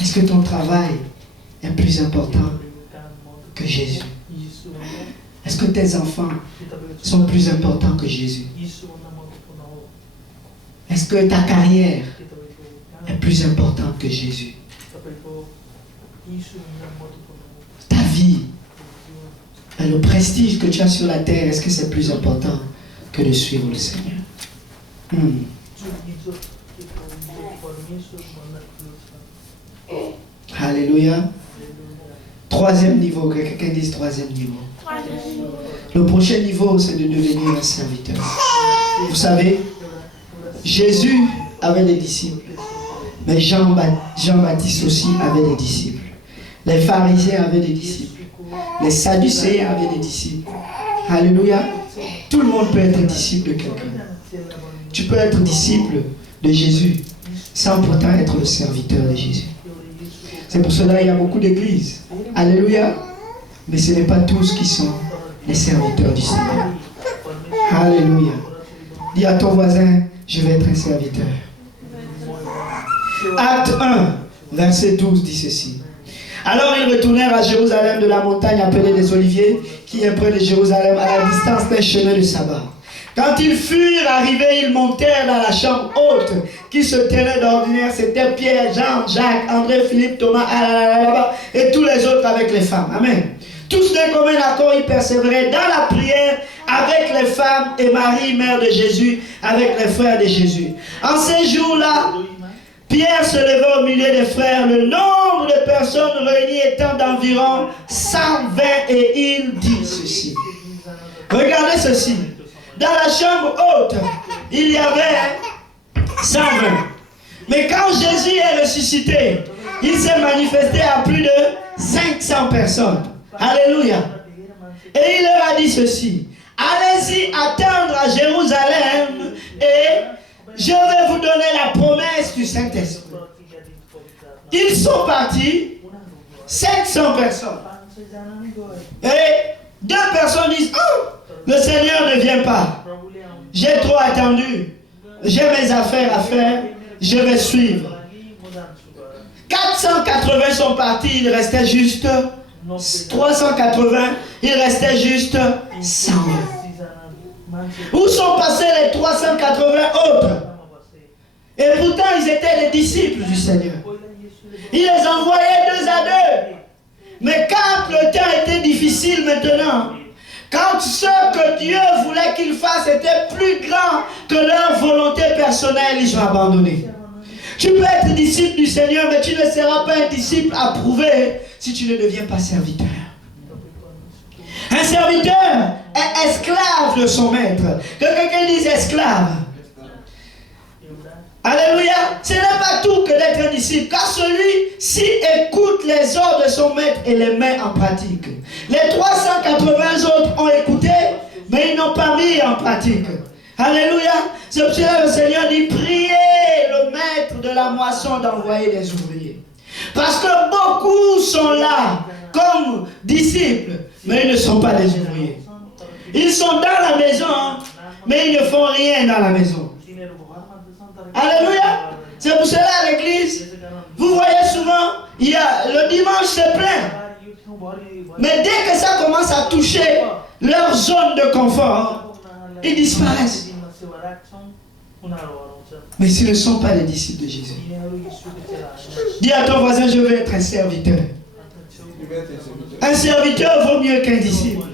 Est-ce que ton travail est plus important que Jésus? Est-ce que tes enfants sont plus importants que Jésus? Est-ce que ta carrière est plus importante que Jésus? Ta vie et le prestige que tu as sur la terre, est-ce que c'est plus important que de suivre le Seigneur? Alléluia. Troisième niveau, que quelqu'un dise troisième niveau. Le prochain niveau, c'est de devenir un serviteur. Vous savez, Jésus avait des disciples, mais Jean-Baptiste aussi avait des disciples. Les pharisiens avaient des disciples. Les sadducéens avaient des disciples. Alléluia. Tout le monde peut être disciple de quelqu'un. Tu peux être disciple de Jésus sans pourtant être le serviteur de Jésus. C'est pour cela qu'il y a beaucoup d'églises. Alléluia. Mais ce n'est pas tous qui sont les serviteurs du Seigneur. Alléluia. Dis à ton voisin, je vais être un serviteur. Acte 1, verset 12 dit ceci. Alors ils retournèrent à Jérusalem de la montagne appelée des Oliviers, qui est près de Jérusalem, à la distance d'un chemin de sabbat. Quand ils furent arrivés, ils montèrent dans la chambre haute qui se tenait d'ordinaire. C'était Pierre, Jean, Jacques, André, Philippe, Thomas, et tous les autres avec les femmes. Amen. Tous d'un commun accord, ils persévéraient dans la prière avec les femmes et Marie, mère de Jésus, avec les frères de Jésus. En ces jours-là, Pierre se leva au milieu des frères, le nombre de personnes réunies étant d'environ 120, et il dit ceci. Regardez ceci. Dans la chambre haute, il y avait 120. Mais quand Jésus est ressuscité, il s'est manifesté à plus de 500 personnes. Alléluia. Et il leur a dit ceci. Allez-y attendre à Jérusalem et je vais vous donner la promesse du Saint-Esprit. Ils sont partis, 500 personnes. Et 2 personnes disent, oh, le Seigneur ne vient pas. J'ai trop attendu. J'ai mes affaires à faire. Je vais suivre. 480 sont partis, il restait juste 380, il restait juste 100. Où sont passés les 380 autres? Et pourtant, ils étaient les disciples du Seigneur. Il les envoyait 2 à 2. Mais quand le temps était difficile maintenant, quand ce que Dieu voulait qu'ils fassent était plus grand que leur volonté personnelle, ils ont abandonné. Tu peux être disciple du Seigneur, mais tu ne seras pas un disciple approuvé si tu ne deviens pas serviteur. Un serviteur est esclave de son maître. Que quelqu'un dise esclave. Alléluia. Ce n'est pas tout que d'être un disciple, car celui-ci écoute les ordres de son maître et les met en pratique. Les 380 autres ont écouté, mais ils n'ont pas mis en pratique. Alléluia. C'est pour cela que le Seigneur dit, priez le maître de la moisson d'envoyer des ouvriers. Parce que beaucoup sont là comme disciples, mais ils ne sont pas des ouvriers. Ils sont dans la maison, mais ils ne font rien dans la maison. Alléluia. C'est pour cela à l'église, vous voyez souvent, il y a, le dimanche c'est plein. Mais dès que ça commence à toucher leur zone de confort, ils disparaissent. Mais s'ils ne sont pas les disciples de Jésus, dis à ton voisin, je veux être un serviteur. Un serviteur vaut mieux qu'un disciple.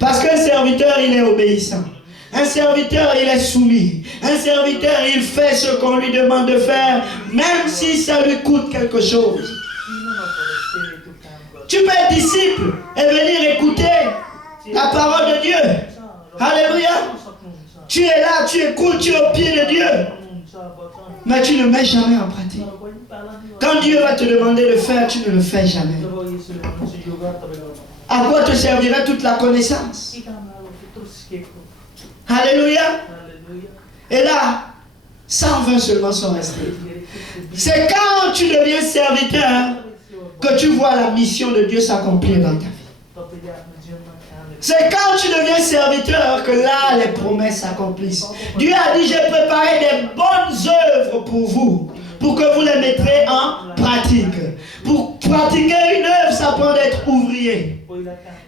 Parce qu'un serviteur, il est obéissant. Un serviteur, il est soumis. Un serviteur, il fait ce qu'on lui demande de faire, même si ça lui coûte quelque chose. Tu peux être disciple et venir écouter la parole de Dieu. Alléluia. Tu es là, tu écoutes, tu es au pied de Dieu. Mais tu ne mets jamais en pratique. Quand Dieu va te demander de faire, tu ne le fais jamais. À quoi te servira toute la connaissance? Alléluia. Et là, 120 seulement sont restés. C'est quand tu deviens serviteur que tu vois la mission de Dieu s'accomplir dans ta vie. C'est quand tu deviens serviteur que là, les promesses s'accomplissent. Dieu a dit, j'ai préparé des bonnes œuvres pour vous, pour que vous les mettrez en pratique.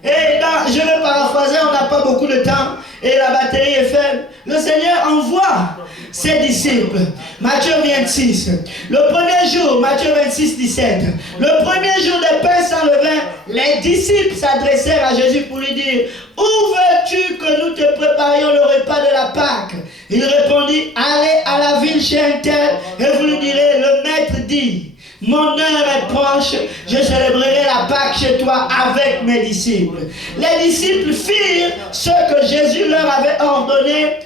Et je vais paraphraser, on n'a pas beaucoup de temps et la batterie est faible. Le Seigneur envoie ses disciples. Matthieu 26. Le premier jour, Matthieu 26, 17. Le premier jour des pains sans levain, les disciples s'adressèrent à Jésus pour lui dire: où veux-tu que nous te préparions le repas de la Pâque? Il répondit: allez à la ville chez un tel et vous lui direz: le maître dit, mon heure est proche, je célébrerai la Pâque chez toi avec mes disciples. Les disciples firent ce que Jésus leur avait ordonné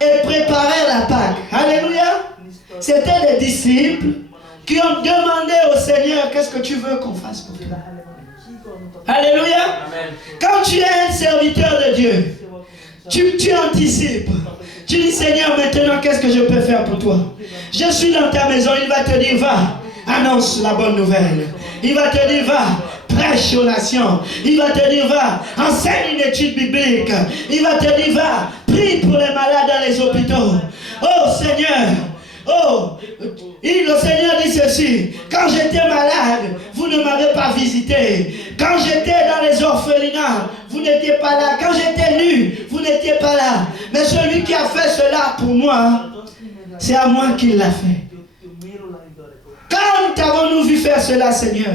et préparèrent la Pâque. Alléluia. C'était des disciples qui ont demandé au Seigneur: qu'est-ce que tu veux qu'on fasse pour toi? Alléluia. Quand tu es un serviteur de Dieu, tu anticipes. Tu dis: Seigneur, maintenant qu'est-ce que je peux faire pour toi? Je suis dans ta maison. Il va te dire: va, annonce la bonne nouvelle. Il va te dire: va, prêche aux nations. Il va te dire: va, enseigne une étude biblique. Il va te dire: va, prie pour les malades dans les hôpitaux. Oh Seigneur, oh, le Seigneur dit ceci: quand j'étais malade, vous ne m'avez pas visité. Quand j'étais dans les orphelinats, vous n'étiez pas là. Quand j'étais nu, vous n'étiez pas là. Mais celui qui a fait cela pour moi, c'est à moi qu'il l'a fait. Quand avons-nous vu faire cela, Seigneur?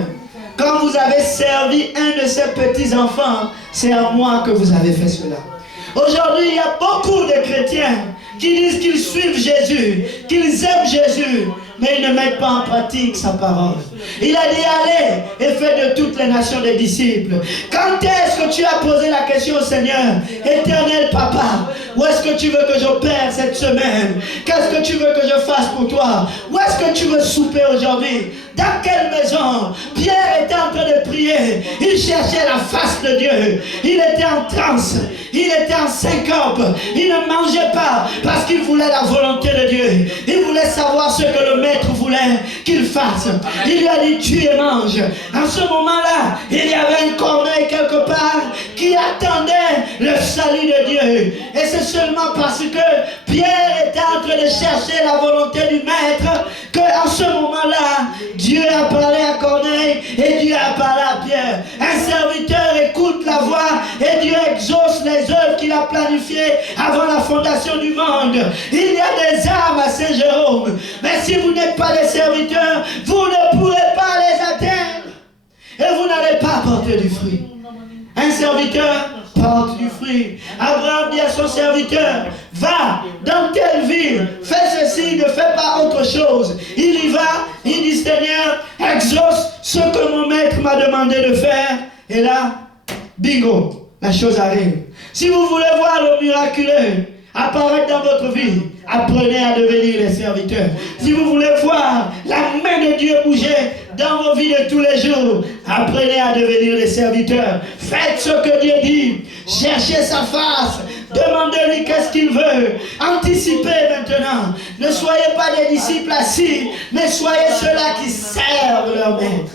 Quand vous avez servi un de ces petits-enfants, c'est à moi que vous avez fait cela. Aujourd'hui, il y a beaucoup de chrétiens qui disent qu'ils suivent Jésus, qu'ils aiment Jésus, mais ils ne mettent pas en pratique sa parole. Il a dit: allez et faites de toutes les nations des disciples. Quand est-ce que tu as posé la question au Seigneur: éternel Papa, où est-ce que tu veux que j'opère cette semaine? Qu'est-ce que tu veux que je fasse pour toi? Où est-ce que tu veux souper aujourd'hui? Dans quelle maison? Pierre était en train de prier. Il cherchait la face de Dieu. Il était en transe. Il était en syncope. Il ne mangeait pas parce qu'il voulait la volonté de Dieu. Il voulait savoir ce que le maître voulait qu'il fasse. Il lui a dit: tu et mange. En ce moment-là, il y avait un corneille quelque part qui attendait le salut de Dieu. Et c'est seulement parce que Pierre était en train de chercher la volonté du maître qu'en ce moment-là, Dieu a parlé à Corneille et Dieu a parlé à Pierre. Un serviteur écoute la voix et Dieu exauce les œuvres qu'il a planifiées avant la fondation du monde. Il y a des âmes à Saint-Jérôme, mais si vous n'êtes pas des serviteurs, vous ne pourrez pas les atteindre et vous n'allez pas porter du fruit. Un serviteur porte du fruit. Abraham dit à son serviteur: va dans telle ville, fais ceci, ne fais pas autre chose. Il y va, il dit: Seigneur, exauce ce que mon maître m'a demandé de faire. Et là, bingo, la chose arrive. Si vous voulez voir le miraculeux apparaître dans votre vie, apprenez à devenir les serviteurs. Si vous voulez voir la main de Dieu bouger dans vos vies de tous les jours, apprenez à devenir les serviteurs. Faites ce que Dieu dit. Cherchez sa face. Demandez-lui qu'est-ce qu'il veut. Anticipez maintenant. Ne soyez pas des disciples assis, mais soyez ceux-là qui servent leur maître.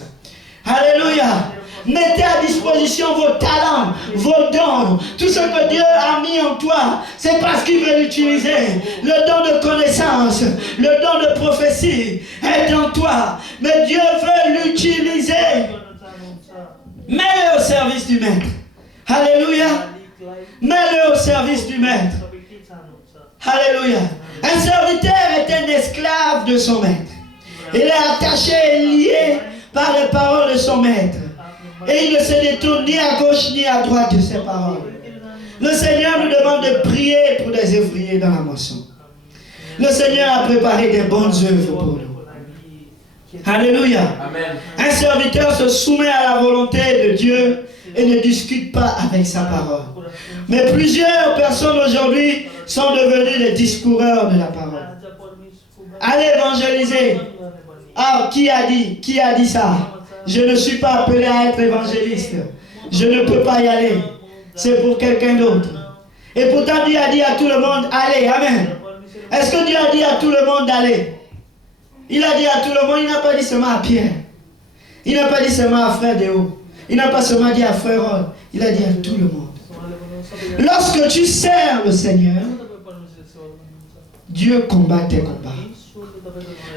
Alléluia. Mettez à disposition vos talents, vos dons, tout ce que Dieu a mis en toi. C'est parce qu'il veut l'utiliser. Le don de connaissance, le don de prophétie est en toi. Mais Dieu veut l'utiliser. Mets-le au service du maître. Alléluia. Mets-le au service du maître. Alléluia. Un serviteur est un esclave de son maître. Il est attaché et lié par les paroles de son maître. Et il ne se détourne ni à gauche ni à droite de ses paroles. Le Seigneur nous demande de prier pour des ouvriers dans la moisson. Le Seigneur a préparé des bonnes œuvres pour nous. Alléluia. Amen. Un serviteur se soumet à la volonté de Dieu et ne discute pas avec sa parole. Mais plusieurs personnes aujourd'hui sont devenues des discoureurs de la parole. Allez évangéliser. Ah, qui a dit ça? Je ne suis pas appelé à être évangéliste. Je ne peux pas y aller. C'est pour quelqu'un d'autre. Et pourtant Dieu a dit à tout le monde: allez, amen. Est-ce que Dieu a dit à tout le monde d'aller? Il a dit à tout le monde, il n'a pas dit seulement à Pierre. Il n'a pas dit seulement à frère Déo. Il n'a pas seulement dit à frère Rod. Il a dit à tout le monde. Lorsque tu sers le Seigneur, Dieu combat tes combats.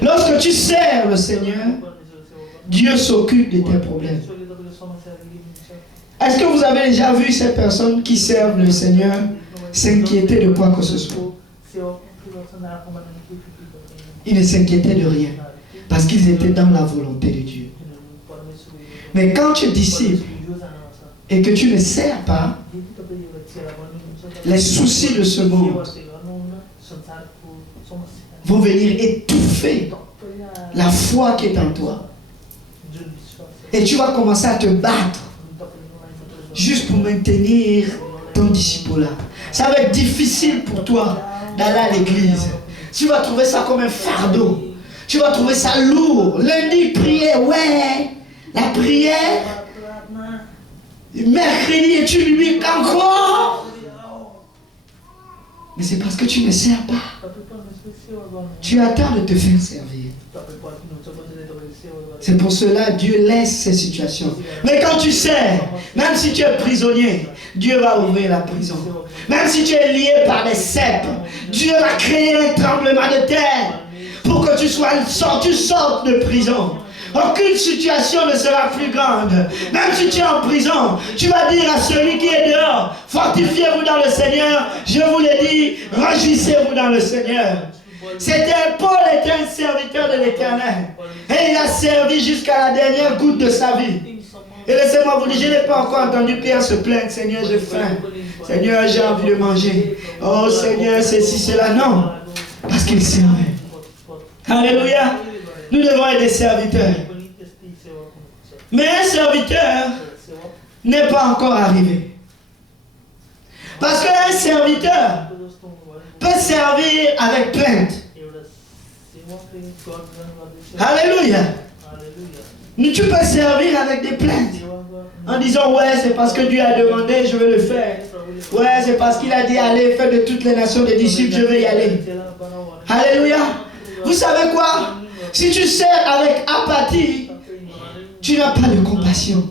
Lorsque tu sers le Seigneur, Dieu s'occupe de tes problèmes. Est-ce que vous avez déjà vu ces personnes qui servent le Seigneur s'inquiéter de quoi que ce soit? Ils ne s'inquiétaient de rien parce qu'ils étaient dans la volonté de Dieu. Mais quand tu es disciple et que tu ne sers pas, les soucis de ce monde vont venir étouffer la foi qui est en toi. Et tu vas commencer à te battre juste pour maintenir ton disciple-là. Ça va être difficile pour toi d'aller à l'église. Tu vas trouver ça comme un fardeau. Tu vas trouver ça lourd. Lundi, prier, ouais. La prière. Mercredi, et tu lui encore. Mais c'est parce que tu ne sers pas. Tu attends de te faire servir. C'est pour cela Dieu laisse ces situations. Mais quand tu sers, même si tu es prisonnier, Dieu va ouvrir la prison. Même si tu es lié par des cèpes, Dieu va créer un tremblement de terre pour que tu sortes de prison. Aucune situation ne sera plus grande. Même si tu es en prison, tu vas dire à celui qui est dehors, fortifiez-vous dans le Seigneur. Je vous l'ai dit, réjouissez-vous dans le Seigneur. Paul était un serviteur de l'Éternel. Et il a servi jusqu'à la dernière goutte de sa vie. Et laissez-moi vous dire, je n'ai pas encore entendu Pierre se plaindre. Seigneur, j'ai faim. Seigneur, j'ai envie de manger. Oh Seigneur, ceci, cela. Non. Parce qu'il servait. Alléluia. Nous devons être des serviteurs. Mais un serviteur n'est pas encore arrivé. Parce qu'un serviteur peut servir avec plainte. Alléluia. Tu peux servir avec des plaintes. En disant, ouais, c'est parce que Dieu a demandé, je vais le faire. Ouais, c'est parce qu'il a dit, allez, faites de toutes les nations des disciples, je vais y aller. Alléluia. Vous savez quoi? Si tu sers avec apathie, tu n'as pas de compassion.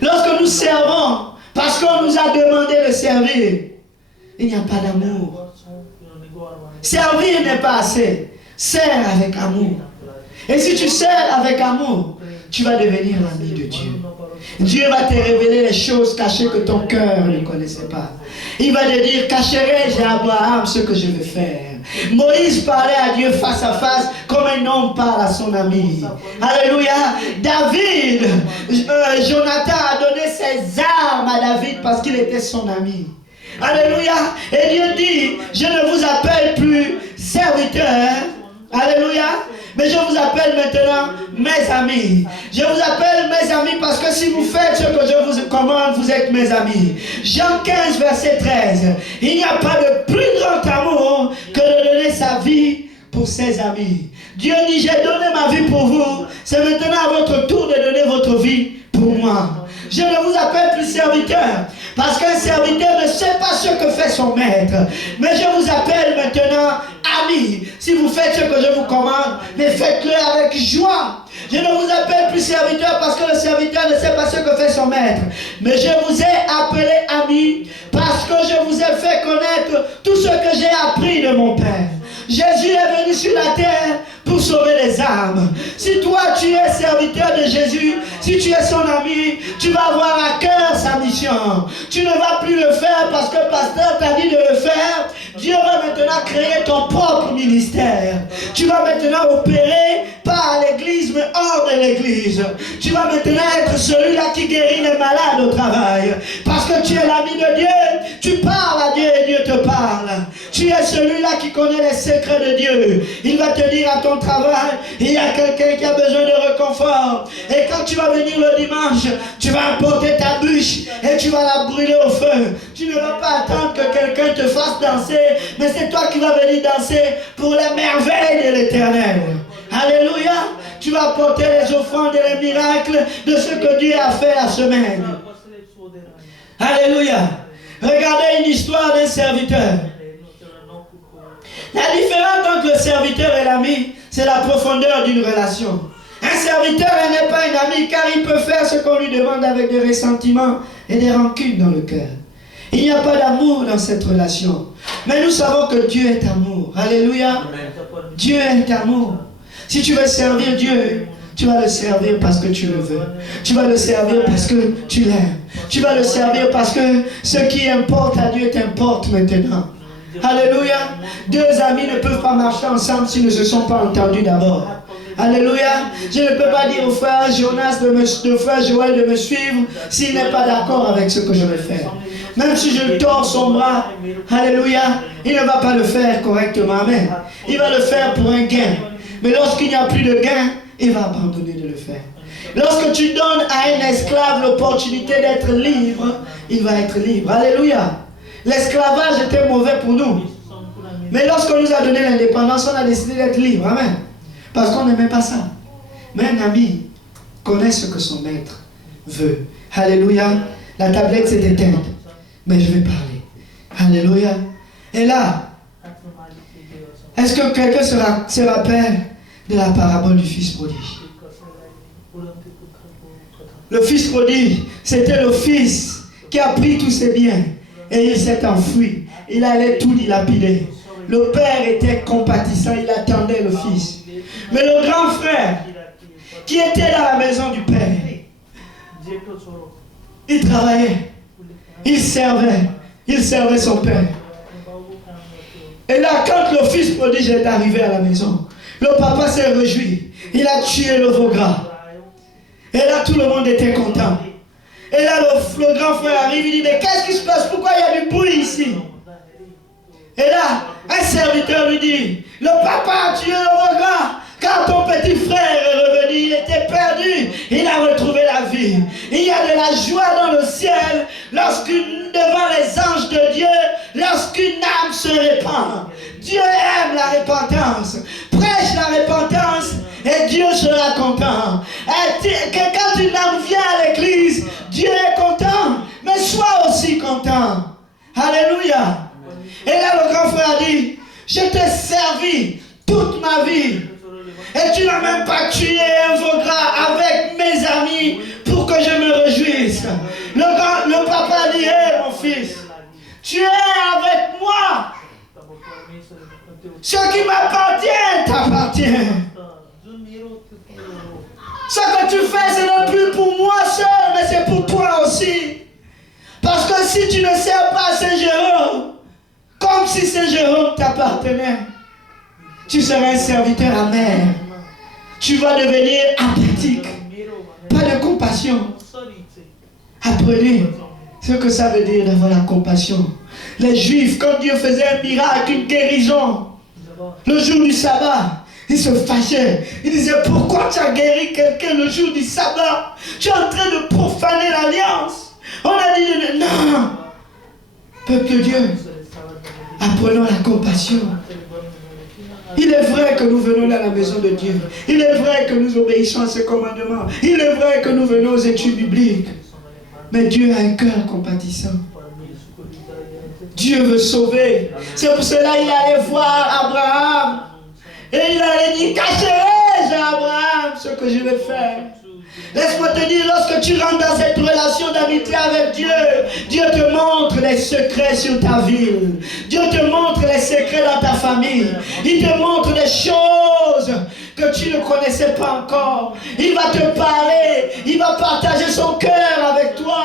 Lorsque nous servons, parce qu'on nous a demandé de servir, il n'y a pas d'amour. Servir n'est pas assez. Sers avec amour. Et si tu sers avec amour, tu vas devenir l'ami de Dieu. Dieu va te révéler les choses cachées que ton cœur ne connaissait pas. Il va te dire, cacherai-je à Abraham ce que je vais faire. Moïse parlait à Dieu face à face comme un homme parle à son ami. Alléluia. David, Jonathan a donné ses armes à David parce qu'il était son ami. Alléluia. Et Dieu dit, je ne vous appelle plus serviteur. Alléluia. Mais je vous appelle maintenant mes amis. Je vous appelle mes amis parce que si vous faites ce que je vous commande, vous êtes mes amis. Jean 15, verset 13. Il n'y a pas de plus grand amour que de donner sa vie pour ses amis. Dieu dit, j'ai donné ma vie pour vous. C'est maintenant à votre tour de donner votre vie pour moi. Je ne vous appelle plus serviteur. Parce qu'un serviteur ne sait pas ce que fait son maître. Mais je vous appelle maintenant ami. Si vous faites ce que je vous commande, mais faites-le avec joie. Je ne vous appelle plus serviteur parce que le serviteur ne sait pas ce que fait son maître. Mais je vous ai appelé ami parce que je vous ai fait connaître tout ce que j'ai appris de mon Père. Jésus est venu sur la terre pour sauver les âmes. Si toi tu es serviteur de Jésus, si tu es son ami, tu vas avoir à cœur sa mission. Tu ne vas plus le faire parce que le pasteur t'a dit de le faire. Dieu va maintenant créer ton propre ministère. Tu vas maintenant opérer pas à l'église mais hors de l'église. Tu vas maintenant être celui-là qui guérit les malades au travail. Parce que tu es l'ami de Dieu, tu parles à Dieu et Dieu te parle. Tu es celui-là qui connaît les secrets de Dieu. Il va te dire à ton travail, il y a quelqu'un qui a besoin de réconfort. Et quand tu vas venir le dimanche, tu vas apporter ta bûche et tu vas la brûler au feu. Tu ne vas pas attendre que quelqu'un te fasse danser, mais c'est toi qui vas venir danser pour les merveilles de l'Éternel. Alléluia. Tu vas apporter les offrandes et les miracles de ce que Dieu a fait la semaine. Alléluia. Regardez une histoire d'un serviteur. La différence entre le serviteur et l'ami, c'est la profondeur d'une relation. Un serviteur n'est pas un ami car il peut faire ce qu'on lui demande avec des ressentiments et des rancunes dans le cœur. Il n'y a pas d'amour dans cette relation. Mais nous savons que Dieu est amour. Alléluia. Dieu est amour. Si tu veux servir Dieu, Tu vas le servir parce que tu le veux. Tu vas le servir parce que tu l'aimes. Tu vas le servir parce que ce qui importe à Dieu t'importe maintenant. Alléluia. Deux amis ne peuvent pas marcher ensemble s'ils ne se sont pas entendus d'abord. Alléluia. Je ne peux pas dire au frère Jonas, de frère Joël de me suivre s'il n'est pas d'accord avec ce que je vais faire. Même si je tords son bras, alléluia, il ne va pas le faire correctement. Amen. Il va le faire pour un gain. Mais lorsqu'il n'y a plus de gain, il va abandonner de le faire. Lorsque tu donnes à un esclave l'opportunité d'être libre, il va être libre. Alléluia. L'esclavage était mauvais pour nous. Mais lorsqu'on nous a donné l'indépendance, on a décidé d'être libre. Amen. Parce qu'on n'aimait pas ça. Mais un ami connaît ce que son maître veut. Alléluia. La tablette s'est éteinte. Mais je vais parler. Alléluia. Et là, est-ce que quelqu'un se rappelle de la parabole du fils prodigue? Le fils prodigue, c'était le fils qui a pris tous ses biens et il s'est enfui. Il allait tout dilapider. Le père était compatissant, il attendait le fils. Mais le grand frère, qui était dans la maison du père, il travaillait, il servait son père. Et là, quand le fils prodigue est arrivé à la maison, le papa s'est réjoui. Il a tué le veau gras. Et là, tout le monde était content. Et là, le grand frère arrive, il dit, mais qu'est-ce qui se passe? Pourquoi il y a du bruit ici? Et là, un serviteur lui dit, le papa a tué le veau gras. Quand ton petit frère est revenu, il était perdu, il a retrouvé la vie. Il y a de la joie dans le ciel devant les anges de Dieu, lorsqu'une âme se répand. Dieu aime la repentance. Prêche la repentance et Dieu sera content. Et quand une âme vient à l'église, Dieu est content, mais sois aussi content. Alléluia. Et là, le grand frère a dit, je t'ai servi toute ma vie. Et tu n'as même pas tué un veau gras avec mes amis pour que je me réjouisse. Le papa a dit, hé mon fils, tu es avec moi. Ce qui m'appartient t'appartient. Ce que tu fais, ce n'est plus pour moi seul, mais c'est pour toi aussi. Parce que si tu ne sers pas Saint-Jérôme, comme si Saint-Jérôme t'appartenait, tu serais un serviteur amer. Tu vas devenir apathique. Pas de compassion. Apprenez ce que ça veut dire d'avoir la compassion. Les Juifs, quand Dieu faisait un miracle, une guérison, le jour du sabbat, ils se fâchaient. Ils disaient, pourquoi tu as guéri quelqu'un le jour du sabbat? Tu es en train de profaner l'alliance. On a dit, non. Peuple de Dieu, apprenons la compassion. Il est vrai que nous venons dans la maison de Dieu. Il est vrai que nous obéissons à ses commandements. Il est vrai que nous venons aux études bibliques. Mais Dieu a un cœur compatissant. Dieu veut sauver. C'est pour cela qu'il allait voir Abraham. Et il allait dire, cacherai-je à Abraham ce que je vais faire. Laisse-moi te dire, lorsque tu rentres dans cette relation d'amitié avec Dieu, Dieu te montre les secrets sur ta ville. Dieu te montre les secrets dans ta famille. Il te montre des choses que tu ne connaissais pas encore. Il va te parler. Il va partager son cœur avec toi.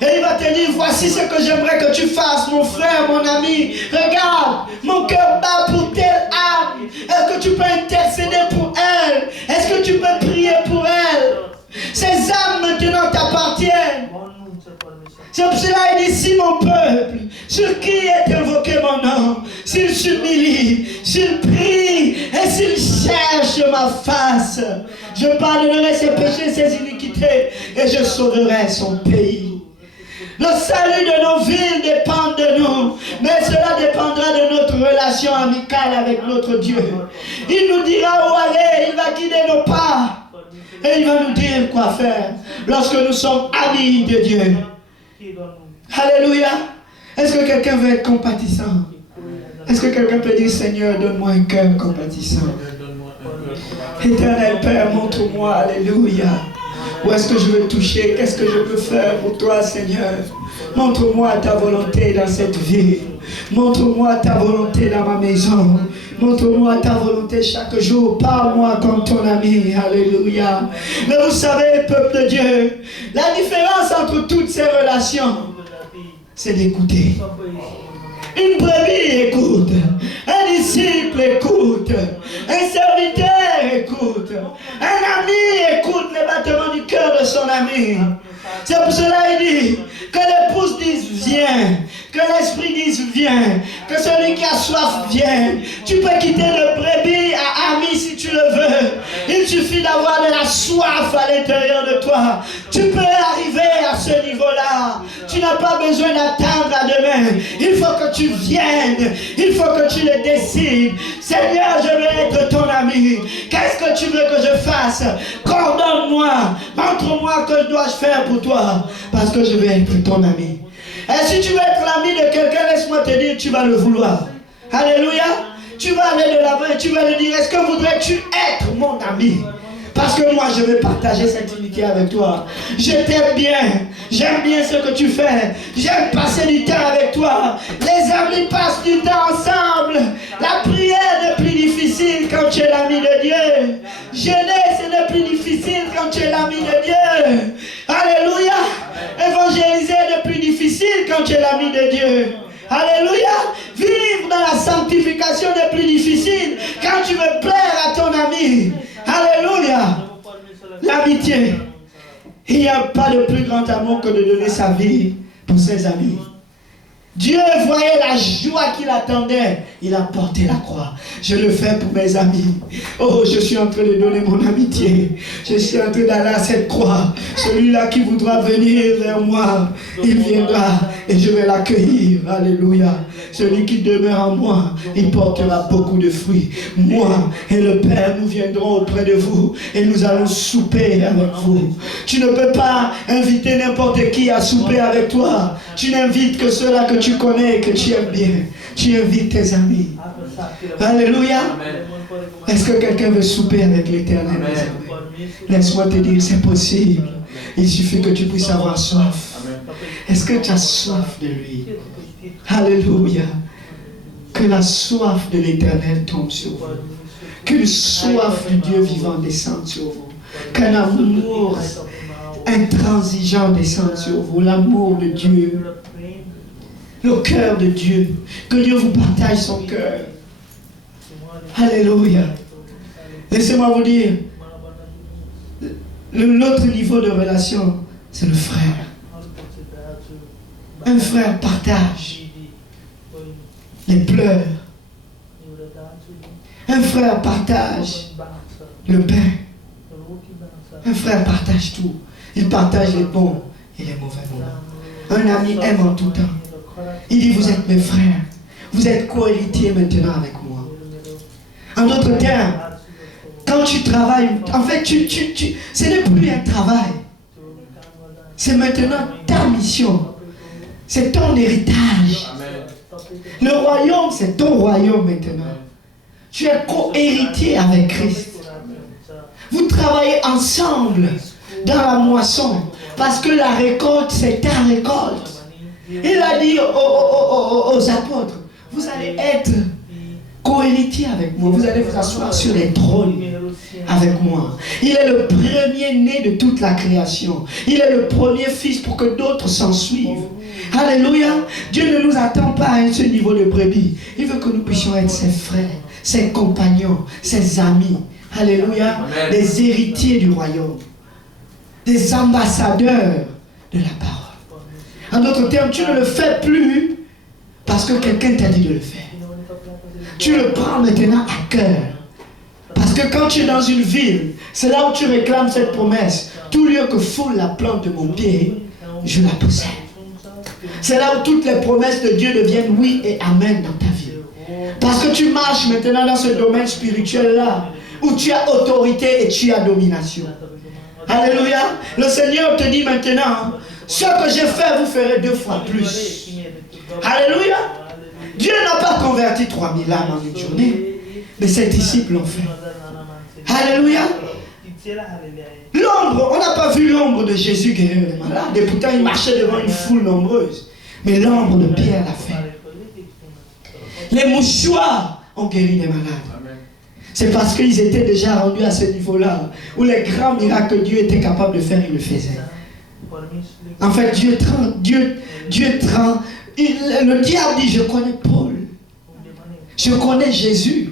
Et il va te dire, voici ce que j'aimerais que tu fasses, mon frère, mon ami. Regarde, mon cœur bat pour telle âme. Est-ce que tu peux intercéder pour elle? Est-ce que tu peux prier pour elle? Ces âmes maintenant t'appartiennent. C'est pour cela qu'il dit, si mon peuple, sur qui est invoqué mon nom, s'il s'humilie, s'il prie et s'il cherche ma face, je pardonnerai ses péchés, ses iniquités et je sauverai son pays. Le salut de nos villes dépend de nous, mais cela dépendra de notre relation amicale avec notre Dieu. Il nous dira où aller, il va guider nos pas et il va nous dire quoi faire lorsque nous sommes amis de Dieu. Alléluia. Est-ce que quelqu'un veut être compatissant? Est-ce que quelqu'un peut dire, Seigneur, donne-moi un cœur compatissant? Éternel Père, montre-moi, alléluia. Où est-ce que je veux toucher? Qu'est-ce que je peux faire pour toi, Seigneur? Montre-moi ta volonté dans cette vie. Montre-moi ta volonté dans ma maison. Montre-moi ta volonté chaque jour. Parle-moi comme ton ami. Alléluia. Mais vous savez, peuple de Dieu, la différence entre toutes ces relations, c'est d'écouter. Une brebis écoute, un disciple écoute, un serviteur écoute, un ami écoute les battements du cœur de son ami. C'est pour cela qu'il dit que l'épouse dise viens, que l'esprit dise viens, que celui qui a soif vienne. Tu peux quitter de brebis à ami si tu le veux. Il suffit d'avoir de la soif à l'intérieur de toi. Tu peux arriver à ce niveau-là. Tu n'as pas besoin d'attendre à demain. Il faut que tu viennes. Il faut que tu le décides. Seigneur, je veux être ton ami. Qu'est-ce que tu veux que je fasse? Coordonne-moi. Montre-moi que dois-je faire pour toi. Parce que je veux être ton ami. Et si tu veux être l'ami de quelqu'un, laisse-moi te dire, tu vas le vouloir. Alléluia. Tu vas aller de l'avant et tu vas lui dire, est-ce que voudrais-tu être mon ami? Parce que moi, je veux partager cette unité avec toi. Je t'aime bien. J'aime bien ce que tu fais. J'aime passer du temps avec toi. Les amis passent du temps ensemble. La prière n'est plus difficile quand tu es l'ami de Dieu. Jeûner, ce n'est plus difficile quand tu es l'ami de Dieu. Alléluia. Évangéliser n'est plus difficile quand tu es l'ami de Dieu. Alléluia. Vivre dans la sanctification n'est plus difficile quand tu veux plaire à ton ami. Alléluia. L'amitié. Il n'y a pas de plus grand amour que de donner sa vie pour ses amis. Dieu voyait la joie qu'il attendait. Il a porté la croix. Je le fais pour mes amis. Oh, je suis en train de donner mon amitié. Je suis en train d'aller à cette croix. Celui-là qui voudra venir vers moi, il viendra et je vais l'accueillir. Alléluia. Celui qui demeure en moi, il portera beaucoup de fruits. Moi et le Père, nous viendrons auprès de vous et nous allons souper avec vous. Tu ne peux pas inviter n'importe qui à souper avec toi. Tu n'invites que ceux-là que tu connais et que tu aimes bien. Tu invites tes amis. Alléluia. Est-ce que quelqu'un veut souper avec l'Éternel? Laisse-moi te dire, c'est possible. Il suffit que tu puisses avoir soif. Est-ce que tu as soif de lui? Alléluia. Que la soif de l'Éternel tombe sur vous. Qu'une soif du Dieu vivant descende sur vous. Qu'un amour intransigeant descende sur vous. L'amour de Dieu. Le cœur de Dieu. Que Dieu vous partage son cœur. Alléluia. Laissez-moi vous dire, l'autre niveau de relation, c'est le frère. Un frère partage les pleurs. Un frère partage le pain. Un frère partage tout. Il partage les bons et les mauvais moments. Un ami aime en tout temps. Il dit, vous êtes mes frères. Vous êtes co-héritiers maintenant avec moi. En d'autres termes, quand tu travailles, en fait, ce n'est plus un travail. C'est maintenant ta mission. C'est ton héritage. Le royaume, c'est ton royaume maintenant. Tu es co-héritier avec Christ. Vous travaillez ensemble dans la moisson. Parce que la récolte, c'est ta récolte. Il a dit aux apôtres, vous allez être co-héritier avec moi. Vous allez vous asseoir sur les trônes avec moi. Il est le premier-né de toute la création. Il est le premier fils pour que d'autres s'en suivent. Alléluia. Dieu ne nous attend pas à ce niveau de brebis. Il veut que nous puissions être ses frères, ses compagnons, ses amis. Alléluia. Amen. Des héritiers du royaume. Des ambassadeurs de la parole. En d'autres termes, tu ne le fais plus parce que quelqu'un t'a dit de le faire. Tu le prends maintenant à cœur. Parce que quand tu es dans une ville, c'est là où tu réclames cette promesse. Tout lieu que foule la plante de mon pied, je la possède. C'est là où toutes les promesses de Dieu deviennent oui et amen dans ta vie. Parce que tu marches maintenant dans ce domaine spirituel-là, où tu as autorité et tu as domination. Alléluia. Le Seigneur te dit maintenant, ce que j'ai fait, vous ferez 2 fois plus. Alléluia. Dieu n'a pas converti 3000 âmes en une journée, mais ses disciples l'ont fait. Alléluia. L'ombre, on n'a pas vu l'ombre de Jésus guérir les malades, et pourtant il marchait devant une foule nombreuse. Mais l'ombre de Pierre l'a fait. Les mouchoirs ont guéri les malades. C'est parce qu'ils étaient déjà rendus à ce niveau-là, où les grands miracles que Dieu était capable de faire, il le faisait. En fait, le diable dit, je connais Paul. Je connais Jésus.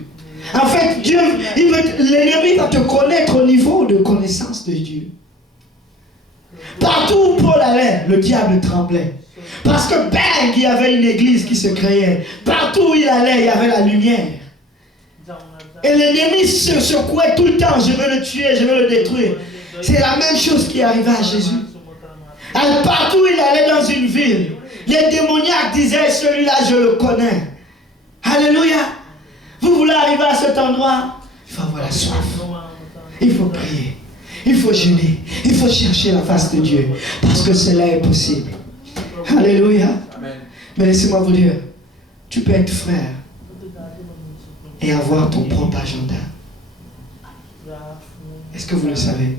En fait, l'ennemi va te connaître au niveau de connaissance de Dieu. Partout où Paul allait, le diable tremblait. Parce que bang, il y avait une église qui se créait. Partout où il allait, il y avait la lumière. Et l'ennemi se secouait tout le temps. Je veux le tuer, je veux le détruire. C'est la même chose qui arriva à Jésus. Alors, partout où il allait dans une ville, les démoniaques disaient, celui-là, je le connais. Alléluia. Vous voulez arriver à cet endroit? Il faut avoir la soif. Il faut prier. Il faut jeûner. Il faut chercher la face de Dieu. Parce que cela est possible. Alléluia. Mais laissez-moi vous dire, tu peux être frère et avoir ton propre agenda. Est-ce que vous le savez?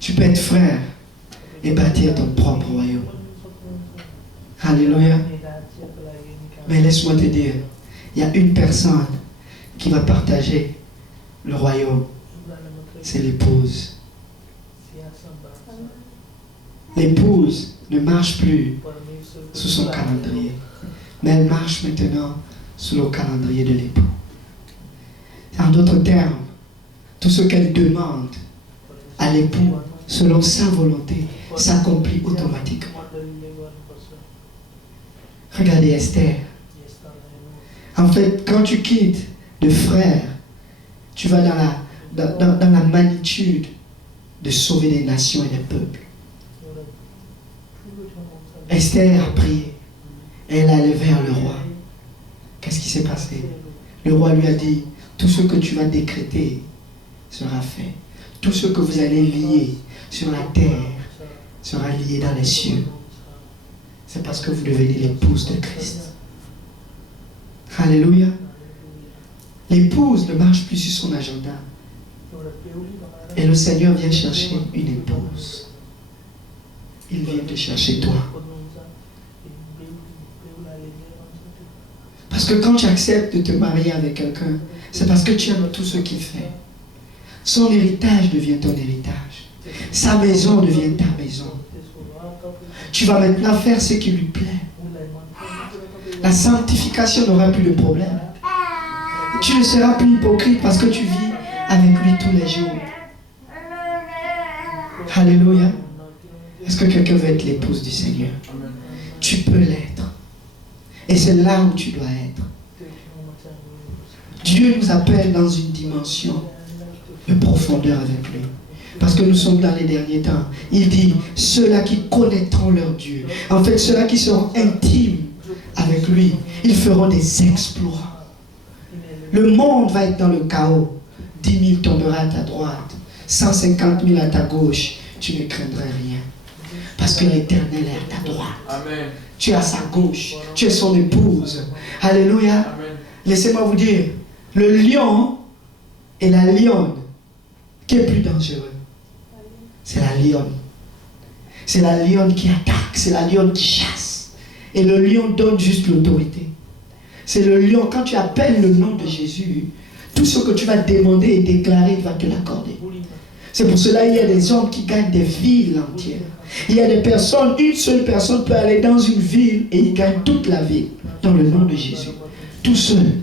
Tu peux être frère et bâtir ton propre royaume. Alléluia. Mais laisse-moi te dire, il y a une personne qui va partager le royaume. C'est l'épouse. L'épouse ne marche plus sous son calendrier, mais elle marche maintenant sous le calendrier de l'époux. En d'autres termes, tout ce qu'elle demande à l'époux, selon sa volonté, s'accomplit automatiquement. Regardez Esther. En fait, quand tu quittes de frère, tu vas dans la magnitude de sauver des nations et des peuples. Esther a prié. Elle a allé vers le roi. Qu'est-ce qui s'est passé? Le roi lui a dit, tout ce que tu vas décréter sera fait. Tout ce que vous allez lier sur la terre sera lié dans les cieux. C'est parce que vous devenez l'épouse de Christ. Alléluia. L'épouse ne marche plus sur son agenda. Et le Seigneur vient chercher une épouse. Il vient te chercher toi. Parce que quand tu acceptes de te marier avec quelqu'un, c'est parce que tu aimes tout ce qu'il fait. Son héritage devient ton héritage. Sa maison devient ta maison. Tu vas maintenant faire ce qui lui plaît. La sanctification n'aura plus de problème. Tu ne seras plus hypocrite parce que tu vis avec lui tous les jours. Alléluia. Est-ce que quelqu'un veut être l'épouse du Seigneur? Tu peux l'être. Et c'est là où tu dois être. Dieu nous appelle dans une dimension de profondeur avec lui. Parce que nous sommes dans les derniers temps. Il dit, ceux-là qui connaîtront leur Dieu, en fait, ceux-là qui seront intimes avec lui, ils feront des exploits. Le monde va être dans le chaos. 10 000 tombera à ta droite, 150 000 à ta gauche. Tu ne craindrais rien. Parce que l'Éternel est à ta droite. Amen. Tu es à sa gauche. Tu es son épouse. Alléluia. Amen. Laissez-moi vous dire, le lion et la lionne, qui est plus dangereux? C'est la lionne. C'est la lionne qui attaque. C'est la lionne qui chasse. Et le lion donne juste l'autorité. C'est le lion, quand tu appelles le nom de Jésus, tout ce que tu vas demander et déclarer, il va te l'accorder. C'est pour cela qu'il y a des hommes qui gagnent des villes entières. Il y a des personnes, une seule personne peut aller dans une ville et il gagne toute la ville dans le nom de Jésus. Tout seul.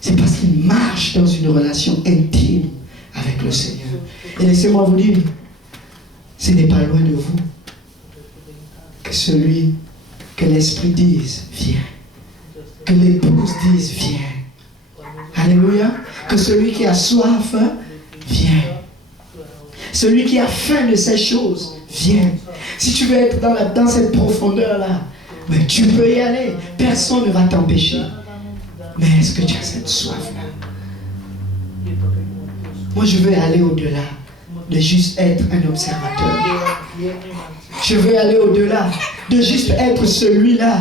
C'est parce qu'il marche dans une relation intime avec le Seigneur. Et laissez-moi vous dire, ce n'est pas loin de vous que celui que l'Esprit dise, viens. Que l'épouse dise, viens. Alléluia. Que celui qui a soif, viens. Celui qui a faim de ces choses, viens. Si tu veux être dans cette profondeur-là, mais tu peux y aller. Personne ne va t'empêcher. Mais est-ce que tu as cette soif-là? Moi, je veux aller au-delà de juste être un observateur. Je veux aller au-delà de juste être celui-là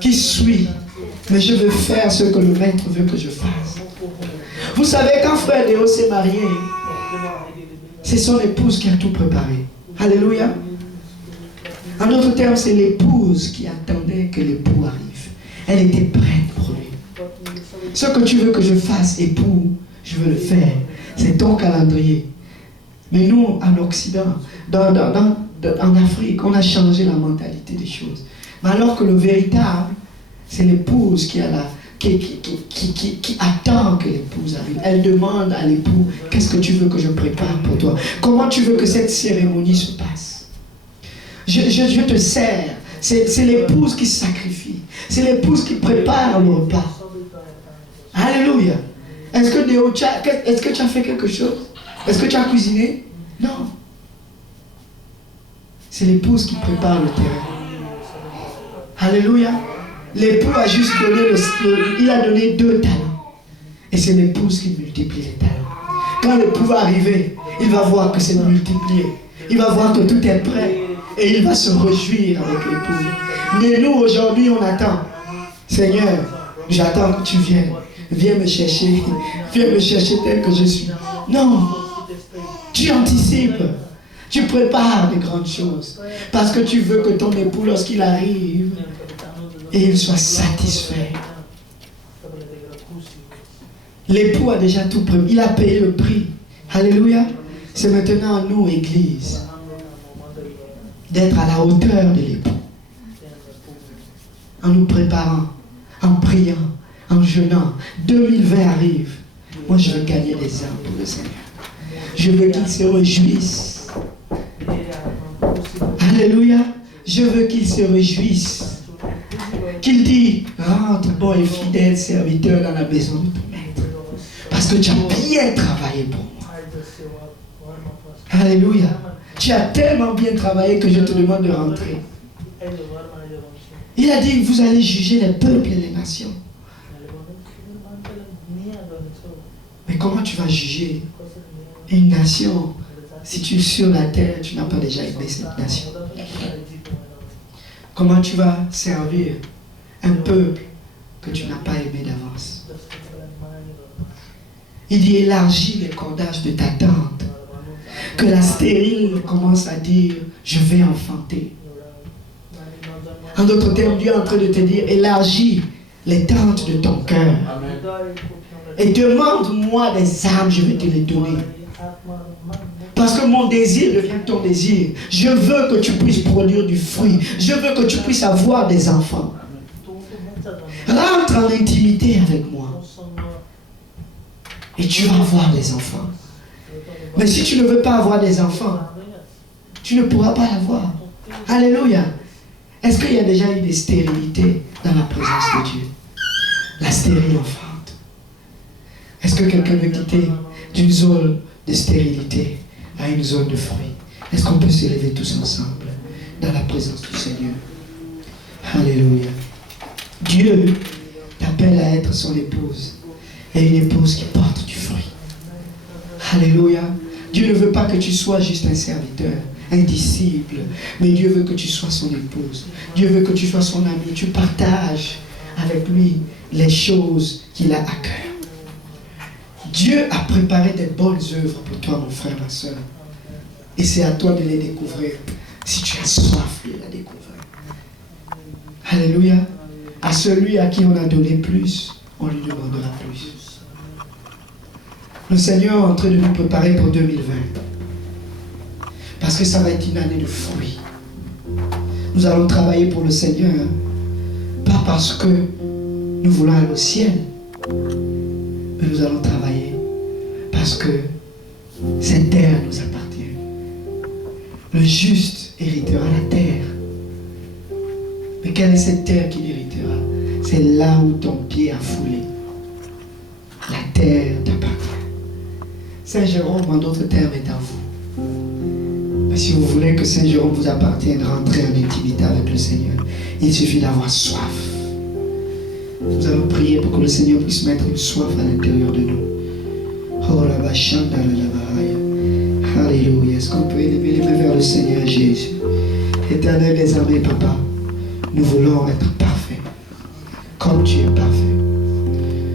qui suit. Mais je veux faire ce que le maître veut que je fasse. Vous savez, quand frère Léo s'est marié, c'est son épouse qui a tout préparé. Alléluia. En d'autres termes, c'est l'épouse qui attendait que l'époux arrive. Elle était prête pour lui. Ce que tu veux que je fasse, époux, je veux le faire. C'est ton calendrier. Mais nous, en Occident, en Afrique, on a changé la mentalité des choses. Mais alors que le véritable, c'est l'épouse qui attend que l'épouse arrive. Elle demande à l'époux, qu'est-ce que tu veux que je prépare pour toi? Comment tu veux que cette cérémonie se passe? Je te sers. C'est l'épouse qui sacrifie. C'est l'épouse qui prépare le repas. Alléluia. Est-ce que tu as fait quelque chose? Est-ce que tu as cuisiné? Non. C'est l'épouse qui prépare le terrain. Alléluia. L'époux a juste donné il a donné 2 talents. Et c'est l'épouse qui multiplie les talents. Quand l'époux va arriver, il va voir que c'est multiplié. Il va voir que tout est prêt. Et il va se réjouir avec l'époux. Mais nous, aujourd'hui, on attend. Seigneur, j'attends que tu viennes. Viens me chercher. Viens me chercher tel que je suis. Non. Tu anticipes. Tu prépares des grandes choses. Parce que tu veux que ton époux, lorsqu'il arrive, et il soit satisfait. L'époux a déjà tout prévu. Il a payé le prix. Alléluia. C'est maintenant à nous, Église, d'être à la hauteur de l'époux. En nous préparant, en priant, en jeûnant. 2020 arrive. Moi, je veux gagner des âmes pour le Seigneur. Je veux qu'il se réjouisse. Alléluia. Je veux qu'il se réjouisse. Qu'il dit, rentre bon et fidèle serviteur dans la maison de ton maître. Parce que tu as bien travaillé pour moi. Alléluia. Tu as tellement bien travaillé que je te demande de rentrer. Il a dit, vous allez juger les peuples et les nations. Mais comment tu vas juger une nation si tu es sur la terre, tu n'as pas déjà aimé cette nation? Comment tu vas servir un peuple que tu n'as pas aimé d'avance? Il dit, élargis les cordages de ta tente. Que la stérile commence à dire, je vais enfanter. En d'autres termes, Dieu est en train de te dire, élargis les tentes de ton cœur. Et demande-moi des âmes, je vais te les donner. Parce que mon désir devient ton désir. Je veux que tu puisses produire du fruit. Je veux que tu puisses avoir des enfants. Rentre en intimité avec moi. Et tu vas avoir des enfants. Mais si tu ne veux pas avoir des enfants, tu ne pourras pas l'avoir. Alléluia. Est-ce qu'il y a déjà eu des stérilités dans la présence de Dieu? La stérile enfante. Est-ce que quelqu'un veut quitter d'une zone de stérilité à une zone de fruit? Est-ce qu'on peut se lever tous ensemble dans la présence du Seigneur? Alléluia. Dieu t'appelle à être son épouse et une épouse qui porte du fruit. Alléluia. Dieu ne veut pas que tu sois juste un serviteur, un disciple, mais Dieu veut que tu sois son épouse. Dieu veut que tu sois son ami. Tu partages avec lui les choses qu'il a à cœur. Dieu a préparé des bonnes œuvres pour toi, mon frère, ma soeur. Et c'est à toi de les découvrir. Si tu as soif de la découvrir. Alléluia. À celui à qui on a donné plus, on lui demandera plus. Le Seigneur est en train de nous préparer pour 2020. Parce que ça va être une année de fruits. Nous allons travailler pour le Seigneur. Pas parce que nous voulons aller au ciel. Mais nous allons travailler parce que cette terre nous appartient. Le juste héritera la terre. Mais quelle est cette terre qu'il héritera? C'est là où ton pied a foulé. La terre t'appartient. Saint Jérôme, en d'autres termes, est à vous. Mais si vous voulez que Saint Jérôme vous appartienne, rentrer en intimité avec le Seigneur, il suffit d'avoir soif. Nous allons prier pour que le Seigneur puisse mettre une soif à l'intérieur de nous. Alléluia. Est-ce qu'on peut élever les mains vers le Seigneur Jésus? Éternel des armées, Papa, nous voulons être parfaits, comme tu es parfait.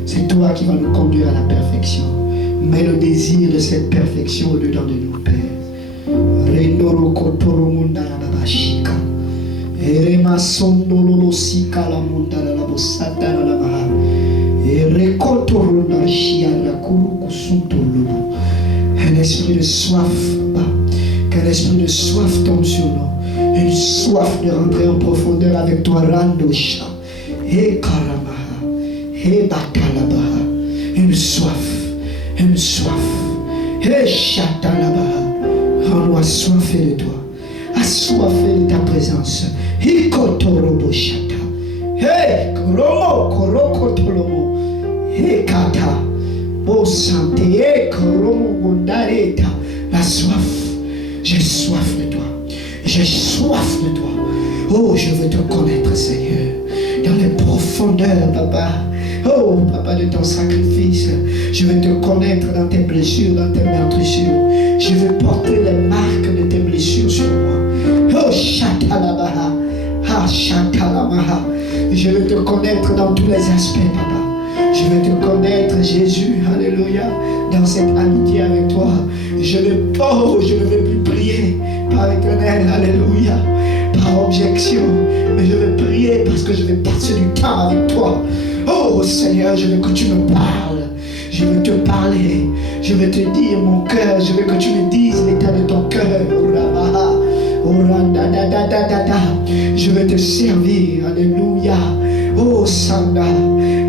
C'est toi qui vas nous conduire à la perfection. Mets le désir de cette perfection au-dedans de nous, Père. Un esprit de soif, qu'un esprit de soif tombe sur nous. Une soif de rentrer en profondeur avec toi, Randosha. Et Karamaha. Et Batalabaha. Une soif. Une soif. Et Chatalabaha. Rends-nous assoiffés de toi. Assoiffés de ta présence. Hikotorobo Shata. Hey, Koromo, Koroko Tolomo. Hey, Kata. Oh, santé, Koromo, Gondareta. La soif. J'ai soif de toi. J'ai soif de toi. Oh, je veux te connaître, Seigneur. Dans les profondeurs, Papa. Oh, Papa, de ton sacrifice. Je veux te connaître dans tes blessures, dans tes meurtrissures. Je veux porter les marques de tes blessures sur moi. Oh, Shatalabaha. Ah, Shatalamaha. Je veux te connaître dans tous les aspects, Papa. Je veux te connaître, Jésus. Alléluia. Dans cette amitié avec toi. Je ne veux plus prier par éternel. Alléluia. Par objection. Mais je veux prier parce que je veux passer du temps avec toi. Oh Seigneur, je veux que tu me parles. Je veux te parler. Je veux te dire mon cœur. Je veux que tu me dises l'état de ton cœur. Je veux te servir. Alléluia. Oh Sanda.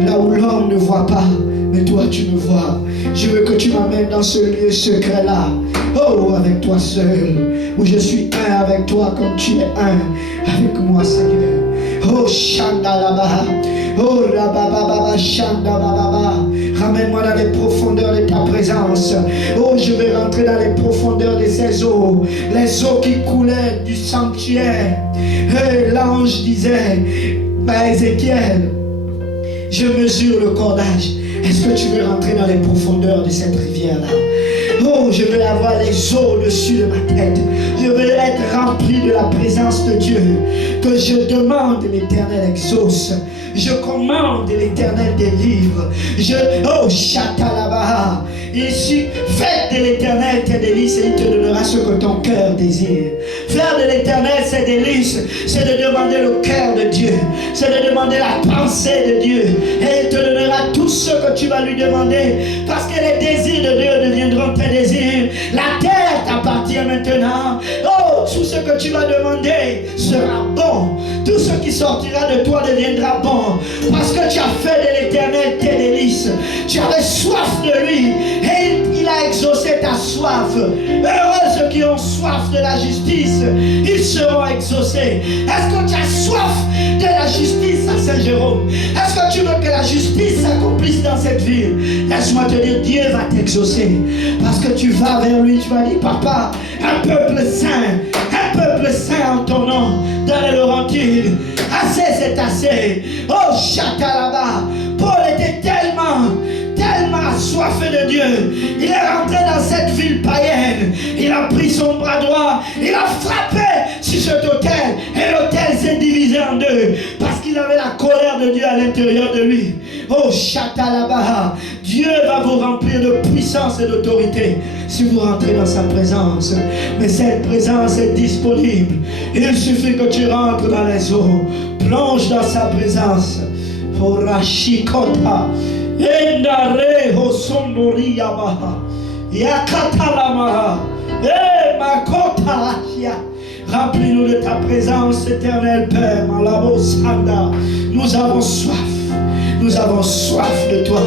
Là où l'homme ne voit pas, mais toi tu me vois. Je veux que tu m'amènes dans ce lieu secret là. Oh, avec toi seul. Où je suis un avec toi comme tu es un avec moi, Seigneur. Oh, Shanda Labaha. Oh, Rabababa Shanda Bababa. Ramène-moi dans les profondeurs de ta présence. Oh, je vais rentrer dans les profondeurs de ces eaux. Les eaux qui coulaient du sanctuaire. Hey, l'ange disait à Ézéchiel, je mesure le cordage. Est-ce que tu veux rentrer dans les profondeurs de cette rivière-là? Oh, je veux avoir les eaux au-dessus de ma tête. Je veux être rempli de la présence de Dieu. Que je demande, l'Éternel exauce. Je commande, l'Éternel délivre. Oh, Chatalabaha. Ici, faites de l'Éternel tes délices et il te donnera ce que ton cœur désire. Faire de l'Éternel ses délices, c'est de demander le cœur de Dieu. C'est de demander la pensée de Dieu. Et il te donnera tout ce que tu vas lui demander. Parce que les désirs de Dieu deviendront tes désirs. La terre t'appartient maintenant. Oh, tout ce que tu vas demander sera bon. Tout ce qui sortira de toi deviendra bon. Parce que tu as fait de l'Éternel tes délices. Tu avais soif de lui. Et il a exaucé ta soif. Heureux ceux qui ont soif de la justice. Ils seront exaucés. Est-ce que tu as soif de la justice à Saint-Jérôme? Est-ce que tu veux que la justice s'accomplisse dans cette ville? Laisse-moi te dire, Dieu va t'exaucer. Parce que tu vas vers lui, tu vas dire, Papa, un peuple saint en ton nom, dans les Laurentides. Assez, c'est assez. Oh, Chatalaba. Paul était tellement assoiffé de Dieu. Il est rentré dans cette ville païenne. Il a pris son bras droit. Il a frappé sur cet autel. Et l'autel s'est divisé en deux. Parce qu'il avait la colère de Dieu à l'intérieur de lui. Oh, Chatalaba. Dieu va vous remplir de puissance et d'autorité si vous rentrez dans sa présence. Mais cette présence est disponible. Il suffit que tu rentres dans les eaux. Plonge dans sa présence. Oh, Rashikota. Endare hosondori yabaha. Yakatalamaha. Makota Ashia. Remplis-nous de ta présence, éternel Père. Malabo Sanda. Nous avons soif. Nous avons soif de toi.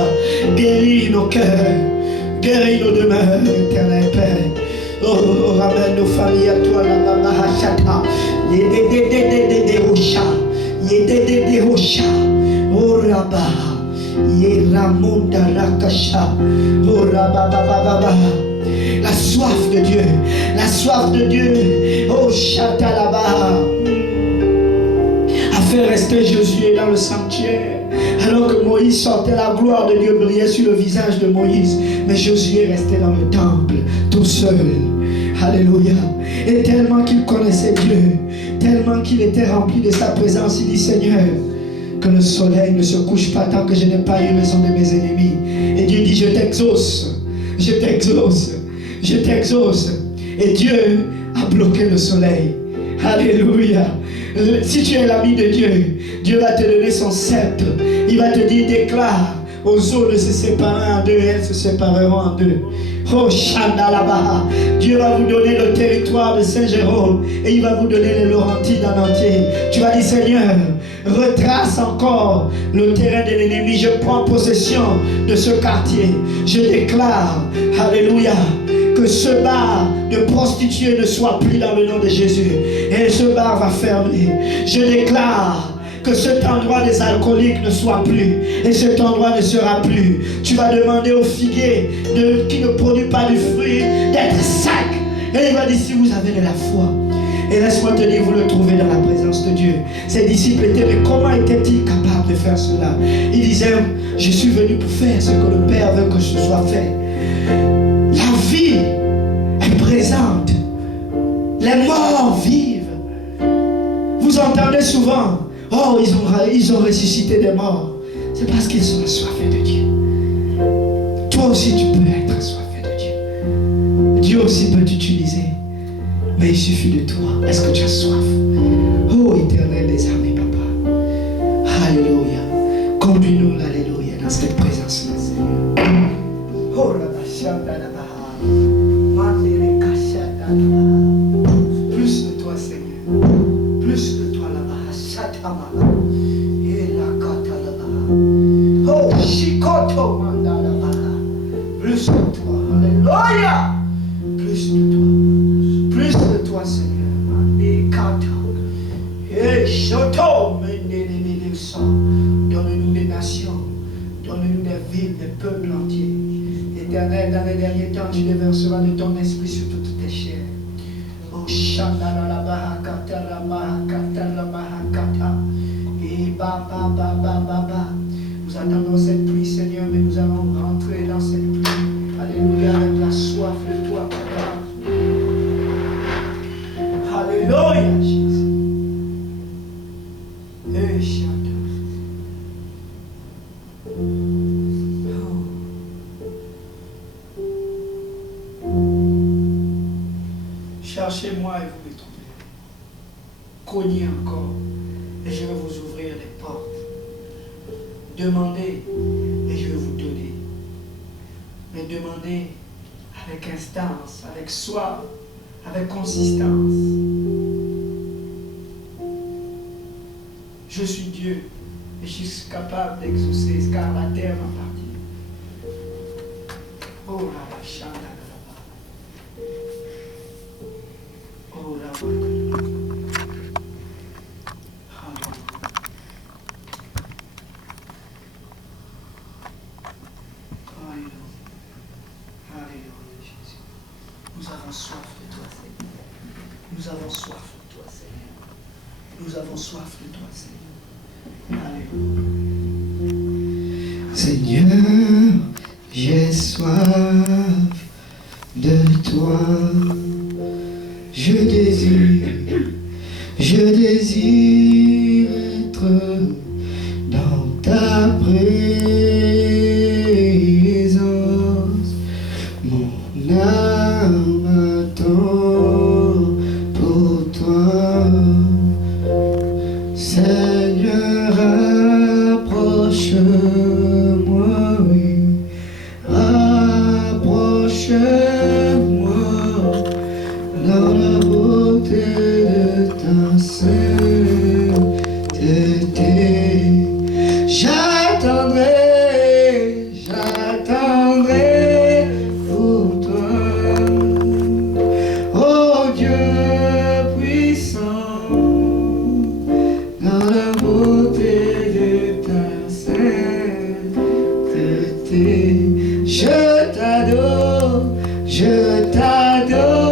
Guéris nos cœurs. Guéris nos demeures, éternel Père. Oh, ramène nos familles à toi, la Mahachata. Yedede Rocha. Yedede Rocha. Oh, Rabba. Yeramonda Rakasha. Oh, Rabba. La soif de Dieu. La soif de Dieu. Oh, Chatalaba. A fait rester Josué dans le sanctuaire. Alors que Moïse sortait, la gloire de Dieu brillait sur le visage de Moïse. Mais Josué restait dans le temple, tout seul. Alléluia. Et tellement qu'il connaissait Dieu, tellement qu'il était rempli de sa présence, il dit, Seigneur, que le soleil ne se couche pas tant que je n'ai pas eu raison de mes ennemis. Et Dieu dit, je t'exauce. Je t'exauce. Je t'exauce. Et Dieu a bloqué le soleil. Alléluia. Si tu es l'ami de Dieu, Dieu va te donner son sceptre. Il va te dire, déclare aux eaux de se séparer en deux, et elles se sépareront en deux. Oh, Chandalabaha. Dieu va vous donner le territoire de Saint-Jérôme et il va vous donner les Laurentides en entier. Tu vas dire, Seigneur, retrace encore le terrain de l'ennemi. Je prends possession de ce quartier. Je déclare, alléluia, que ce bar de prostituées ne soit plus dans le nom de Jésus. Et ce bar va fermer. Je déclare que cet endroit des alcooliques ne soit plus. Et cet endroit ne sera plus. Tu vas demander au figuier qui ne produit pas du fruit d'être sec. Et il va dire, si vous avez de la foi. Et laisse-moi te dire, vous le trouvez dans la présence de Dieu. Ses disciples étaient, mais comment étaient-ils capables de faire cela? Ils disaient, je suis venu pour faire ce que le Père veut que ce soit fait. La vie est présente. Les morts vivent. Vous entendez souvent, oh, ils ont ressuscité des morts. C'est parce qu'ils sont assoiffés de Dieu. Toi aussi, tu peux être assoiffé de Dieu. Dieu aussi peut t'utiliser. Mais il suffit de toi. Est-ce que tu as soif? Oh, éternel des armées, papa. Alléluia. Conduis-nous, alléluia, dans cette présence-là, Seigneur. Oh, la bachata, la baha. Mandere kachata, la baha. Plus de toi, Seigneur. Plus de toi, la baha. Shatama. Et la kata, la baha. Oh, shikoto, manda, la baha. Plus de toi. Alléluia. Plus de toi. Plus de toi, Seigneur. Et kata. Et shoto, donne-nous des nations. Donne-nous des villes, des peuples entiers. Éternel, dans les derniers temps, tu déverseras de ton esprit sur toutes tes chairs. Oh, Shandalabaha, Katarabaha, Katarabaha, Kata. Et Baba, Baba, Baba. Nous attendons cette pluie, Seigneur, mais nous allons rentrer dans cette pluie. Alléluia, avec la soif de toi, Papa. Alléluia, Jésus. Et Shanda. Cherchez-moi et vous me trouverez. Cognez encore et je vais vous ouvrir les portes. Demandez et je vais vous donner. Mais demandez avec instance, avec soif, avec consistance. Je suis Dieu et je suis capable d'exaucer car la terre m'appartient. Oh la chanda. Oh la Alléluia, Jésus. Nous avons soif de toi, Seigneur. Nous avons soif de toi, Seigneur. Nous avons soif de toi, Seigneur. Alléluia. Seigneur, j'ai soif de toi. Je désire être dans ta présence. Mon âme attend pour toi. Seigneur, approche-moi, oui. Approche-moi dans la beauté de ta sainteté. J'attendrai pour toi, oh Dieu puissant, dans la beauté de ta sainteté. Je t'adore, je t'adorerai.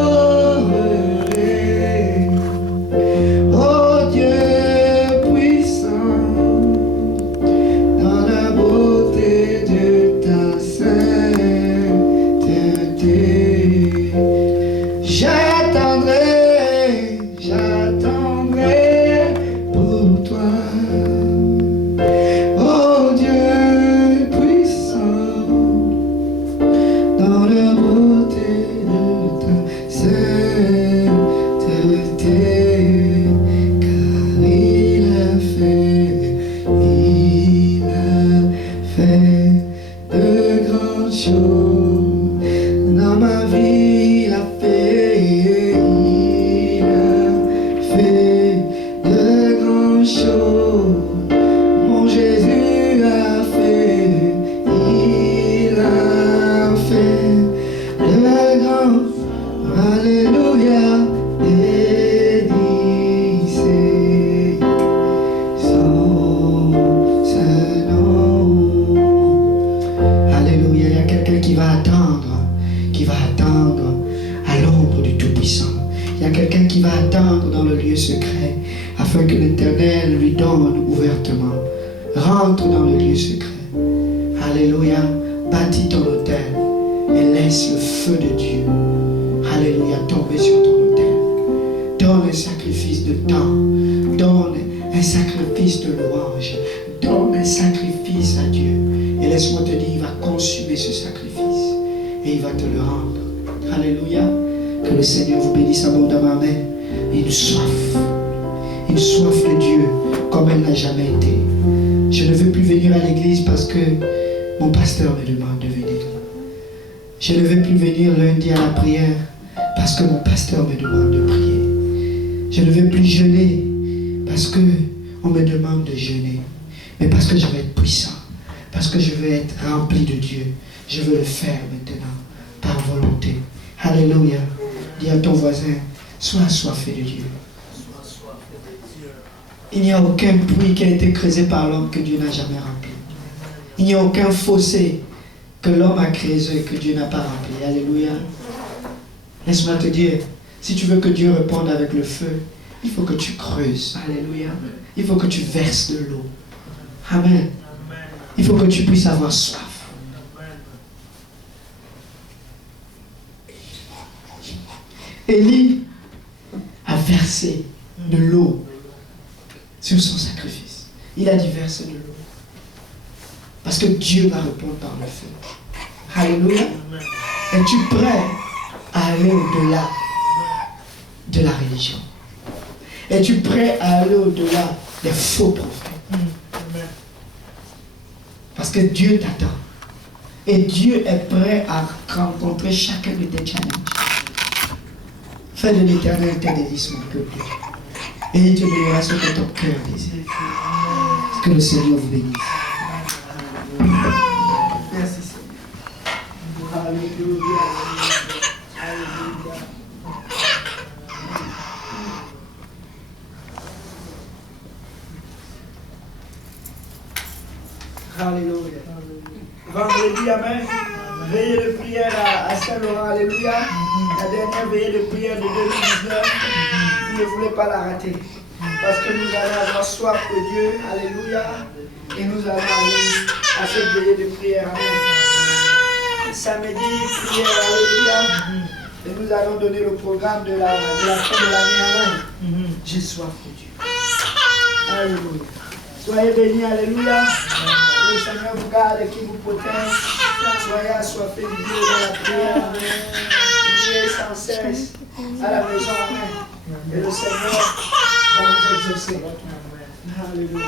attendre à l'ombre du Tout-Puissant. Il y a quelqu'un qui va attendre dans le lieu secret afin que l'Éternel lui donne ouvertement. Rentre dans le lieu secret. Alléluia. Bâtis ton autel et laisse le feu de Dieu, alléluia, tomber sur ton autel. Donne un sacrifice de temps. Donne un sacrifice de louange. Donne un sacrifice à Dieu. Et laisse-moi te dire, il va consumer ce sacrifice. Et il va te le rendre. Alléluia. Que le Seigneur vous bénisse abondamment. Amen. Une soif de Dieu comme elle n'a jamais été. Je ne veux plus venir à l'église parce que mon pasteur me demande de venir. Je ne veux plus venir lundi à la prière parce que mon pasteur me demande de prier. Je ne veux plus jeûner parce que on me demande de jeûner. Mais parce que je veux être puissant. Parce que je veux être rempli de Dieu. Je veux le faire maintenant par volonté. Alléluia. Dis à ton voisin, sois assoiffé de Dieu. Il n'y a aucun puits qui a été creusé par l'homme que Dieu n'a jamais rempli. Il n'y a aucun fossé que l'homme a creusé et que Dieu n'a pas rempli. Alléluia. Laisse-moi te dire, si tu veux que Dieu réponde avec le feu, il faut que tu creuses. Alléluia. Il faut que tu verses de l'eau. Amen. Il faut que tu puisses avoir soif. Élie a versé de l'eau sur son sacrifice. Il a dit verser de l'eau. Parce que Dieu va répondre par le feu. Alléluia. Es-tu prêt à aller au-delà de la religion? Es-tu prêt à aller au-delà des faux prophètes? Parce que Dieu t'attend. Et Dieu est prêt à rencontrer chacun de tes challenges. Fais de l'Éternel tes délices, mon peuple. Et il te donnera ce que ton cœur désire. Que le Seigneur vous bénisse. Merci Seigneur. Alléluia. Alléluia. Alléluia. Vendredi, amen. Veillée de prière à Saint-Laurent, alléluia. La dernière veillée de prière de 2019. Vous ne voulez pas la rater. Parce que nous allons avoir soif de Dieu, alléluia. Et nous allons aller à cette veillée de prière, amen. Samedi, prière, alléluia. Et nous allons donner le programme de la fin de l'année, amen. J'ai soif de Dieu. Alléluia. Soyez bénis, alléluia. Le Seigneur vous garde et qui vous protège. Soyez assoiffés de Dieu dans la prière. Priez sans cesse à la maison, amen. Et le Seigneur va vous exaucer. Alléluia.